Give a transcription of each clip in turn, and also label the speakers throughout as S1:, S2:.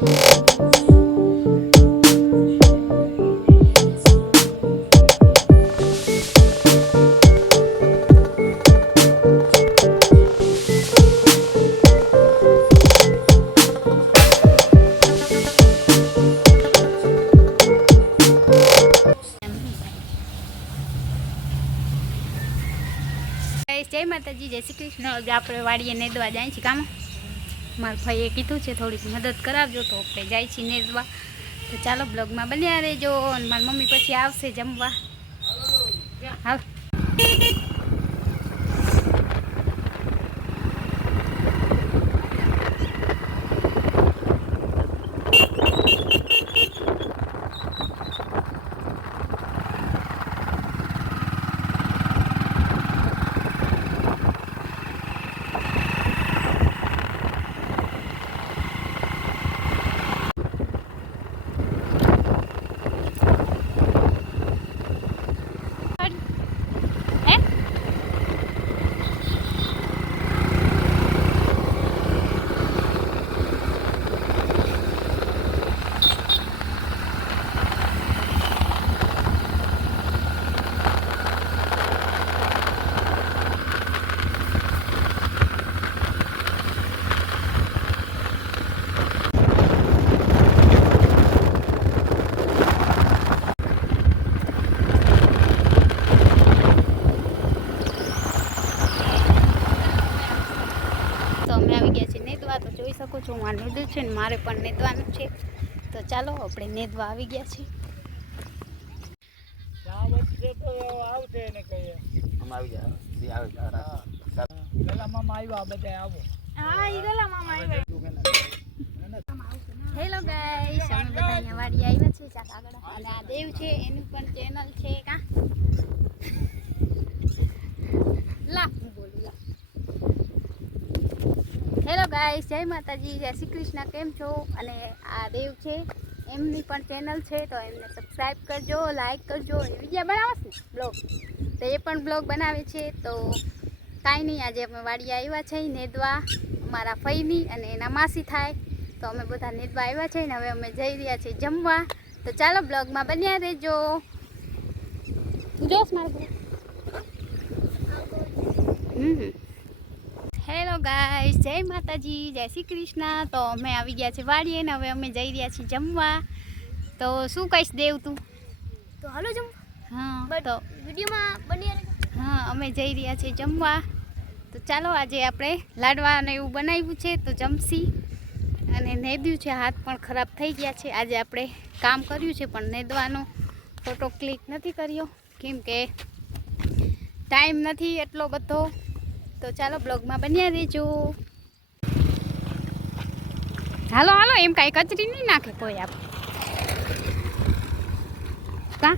S1: જય માતાજી જય શ્રી કૃષ્ણ. આપણે વાડીએ નેદવા જાય છે કામ મારા ભાઈએ કીધું છે, થોડીક મદદ કરાવજો તો આપણે જાય છીએ નેરવા. તો ચાલો, બ્લોગમાં બન્યા રહેજો અને મારી મમ્મી પછી આવશે જમવા હાલ હે તો અમે આવી ગયા છીએ નેદવા તો જોઈ શકો છો હું આ નેદું છે ને મારે પણ નેદવાનું છે. તો ચાલો આપણે નેદવા આવી ગયા છીએ. હેલો ગાઈસ અમે બધા અહીંયા વાડી આવ્યા છે આગળ. અને આ દેવ છે એનું પણ ચેનલ છે કા લા હું બોલું લા હેલો ગાઈસ જય માતાજી, જય શ્રી કૃષ્ણ, કેમ છો? અને આ દેવ છે, એમની પણ ચેનલ છે, તો એમને સબસ્ક્રાઈબ કરજો લાઈક કરજો, અને વીડિયો બનાવશે બ્લોગ તો એ પણ બ્લોગ બનાવે છે, તો કાંઈ નહીં, આજે અમે વાડી આવ્યા છે, નેદવા, અમારા ફઈની અને એના માસી થાય. તો અમે બધા નેદવા આવ્યા છે, ને હવે અમે જઈ રહ્યા છીએ જમવા. તો ચાલો બ્લોગમાં બન્યા રહેજો. જોશ મારું. હમ. હેલો ગાઈસ જય માતાજી. જય શ્રી કૃષ્ણ. તો અમે આવી ગયા છે વાડીએ ને હવે અમે જઈ રહ્યા છીએ જમવા. તો શું કહીશ દેવ તું?
S2: તો હાલો જમ
S1: હા તો
S2: વિડીયોમાં બની
S1: હા અમે જઈ રહ્યા છીએ જમવા. તો ચાલો આજે આપણે લાડવા અને એવું બનાવ્યું છે. તો જમશી. અને નેદ્યું છે. હાથ પણ ખરાબ થઈ ગયા છે. આજે આપણે કામ કર્યું છે પણ નેદવાનો ફોટો ક્લિક નથી કર્યો. કેમ કે ટાઈમ નથી એટલો બધો. તો ચાલો બ્લોગમાં બન્યા રહેજો. હાલો હાલો, એમ કાંઈ કચરી નહીં નાખે કોઈ આપ. કા?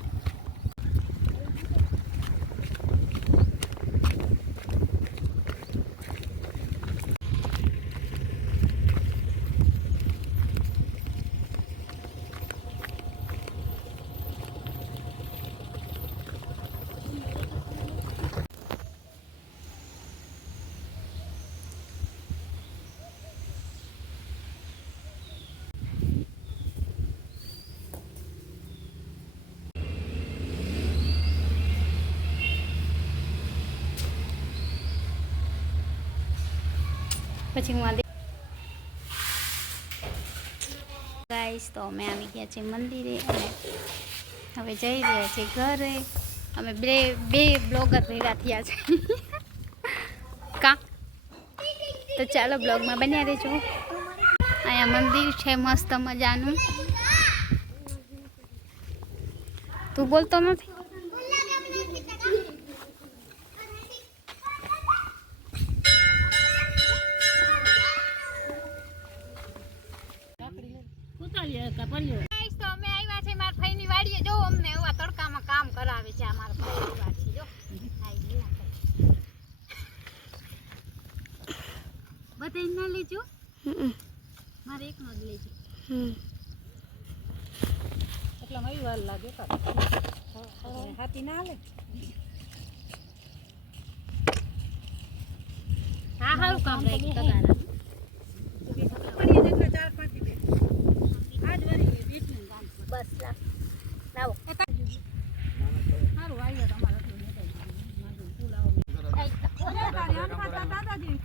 S1: પછી હું આ ગાઈસ તો અમે આવી ગયા છીએ મંદિરે અને હવે જઈ રહ્યા છીએ ઘરે. અમે બે બે બ્લોગર ભેગા થયા છે. કા? તો ચાલો બ્લોગમાં બન્યા રહેજો. અહીંયા મંદિર છે મસ્ત મજાનું. તું બોલતો નથી ગાઈસ તો અમે આવ્યા છે મારા ભાઈની વાડીએ. જો અમને એવા તડકામાં કામ કરાવે છે આ ભાઈની વાડી. જો આઈ ગયા ભાઈ. બધાય ના લેજો. મારે એકનો જ લેજો.
S3: એટલા મારી વાર લાગે હાથી ના હાલે?
S1: હા હારું કામ રાખ્યું તગારા
S3: ચાર પાંચ બે આજ વારી બીજું કામ
S1: બસ લા લાવો
S3: સારું આવ્યો તમારે ફૂલ આવો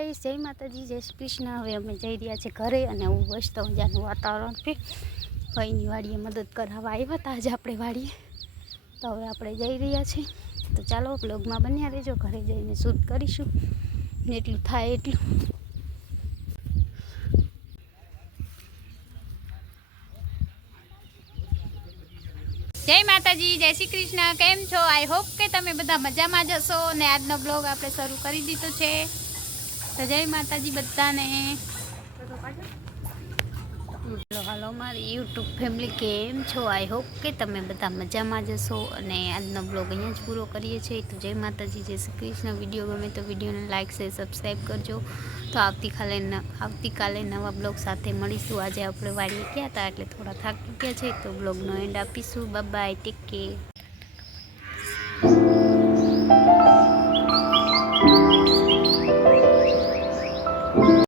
S1: ગાઈસ જય માતાજી, જય શ્રી કૃષ્ણ. હવે અમે જઈ રહ્યા છીએ ઘરે અને હું મસ્ત મજાનું વાતાવરણ છે ભાઈની વાડીએ મદદ કરાવવા આવ્યા હતા આજે આપણે વાડીએ. તો હવે આપણે જઈ રહ્યા છીએ. તો ચાલો બ્લોગમાં બન્યા રહેજો. ઘરે જઈને શૂટ કરીશું. એટલું થાય એટલું. જય માતાજી, જય શ્રી કૃષ્ણ. કેમ છો? આઈ હોપ કે તમે બધા મજામાં જ હશો. અને આજનો બ્લોગ આપણે શરૂ કરી દીધો છે. તો જય માતાજી બધાને. હાલો હલો, મારી યુટ્યુબ ફેમિલી કેમ છો? આઈ હોપ કે તમે બધા મજામાં જશો અને આજનો બ્લોગ અહીંયા જ પૂરો કરીએ છીએ. તો જય માતાજી, જય શ્રી કૃષ્ણ. વીડિયો ગમે તો વિડીયોને લાઇક છે સબસ્ક્રાઈબ કરજો. તો આવતીકાલે આવતીકાલે નવા બ્લોગ સાથે મળીશું. આજે આપણે વાડીએ ગયા હતા એટલે થોડા થાકી ગયા છે. તો બ્લોગનો એન્ડ આપીશું. Bye take care